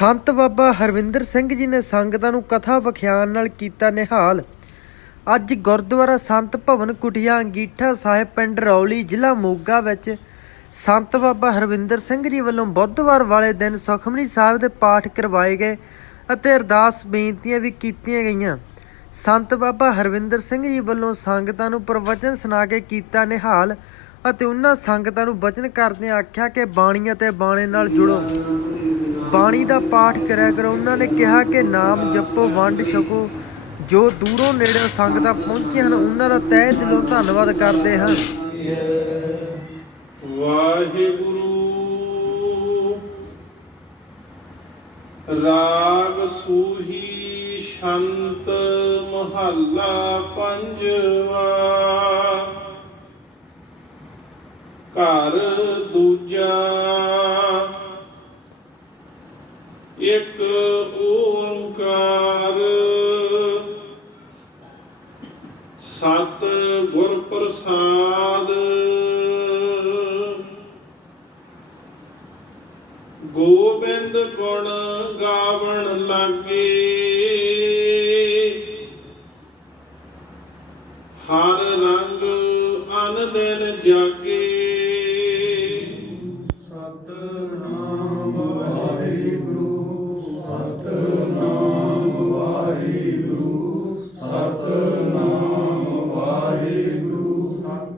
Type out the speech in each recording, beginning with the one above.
ਸੰਤ ਬਾਬਾ ਹਰਵਿੰਦਰ ਸਿੰਘ ਜੀ ਨੇ ਸੰਗਤਾਂ ਨੂੰ ਕਥਾ ਵਿਖਿਆਨ ਨਾਲ ਕੀਤਾ ਨਿਹਾਲ। ਅੱਜ ਗੁਰਦੁਆਰਾ ਸੰਤ ਭਵਨ ਕੁਟਿਆ ਅੰਗੀਠਾ ਸਾਹਿਬ ਪਿੰਡ ਰੌਲੀ ਜ਼ਿਲ੍ਹਾ ਮੋਗਾ ਵਿੱਚ ਸੰਤ ਬਾਬਾ ਹਰਵਿੰਦਰ ਸਿੰਘ ਜੀ ਵੱਲੋਂ ਬੁੱਧਵਾਰ ਵਾਲੇ ਦਿਨ ਸੁਖਮਨੀ ਸਾਹਿਬ ਦੇ ਪਾਠ ਕਰਵਾਏ ਗਏ ਅਤੇ ਅਰਦਾਸ ਬੇਨਤੀਆਂ ਵੀ ਕੀਤੀਆਂ ਗਈਆਂ। ਸੰਤ ਬਾਬਾ ਹਰਵਿੰਦਰ ਸਿੰਘ ਜੀ ਵੱਲੋਂ ਸੰਗਤਾਂ ਨੂੰ ਪ੍ਰਵਚਨ ਸੁਣਾ ਕੇ ਕੀਤਾ ਨਿਹਾਲ ਅਤੇ ਉਹਨਾਂ ਸੰਗਤਾਂ ਨੂੰ ਬਚਨ ਕਰਦਿਆਂ ਆਖਿਆ ਕਿ ਬਾਣੀ ਅਤੇ ਬਾਣੇ ਨਾਲ ਜੁੜੋ। ਬਾਣੀ ਦਾ ਪਾਠ ਕਰਿਆ ਕਰੋ। ਉਹਨਾਂ ਨੇ ਕਿਹਾ ਕਿ ਨਾਮ ਜਪੋ, ਵੰਡ ਛਕੋ। ਜੋ ਦੂਰੋਂ ਨੇੜਿਓਂ ਸੰਗਤਾਂ ਪਹੁੰਚੇ ਹਨ, ਉਹਨਾਂ ਦਾ ਤਹਿ ਦਿਲੋਂ ਧੰਨਵਾਦ ਕਰਦੇ ਹਾਂ। ਵਾਹਿਗੁਰੂ। ਰਾਗ ਸੂਹੀ ਸ਼ੰਤ ਮਹੱਲਾ ਪੰਜਵਾ। ਘਰ ਪ੍ਰਸਾਦ ਗੋਬਿੰਦ ਗੁਣ ਗਾਵਣ ਲਾਗੇ। ਹਰ ਰੰਗ ਅਨ ਦਿਨ ਜਾਗੇ। Satnam Waheguru Satnam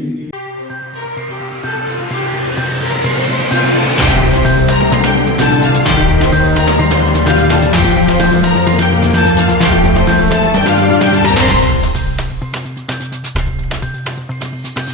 you, you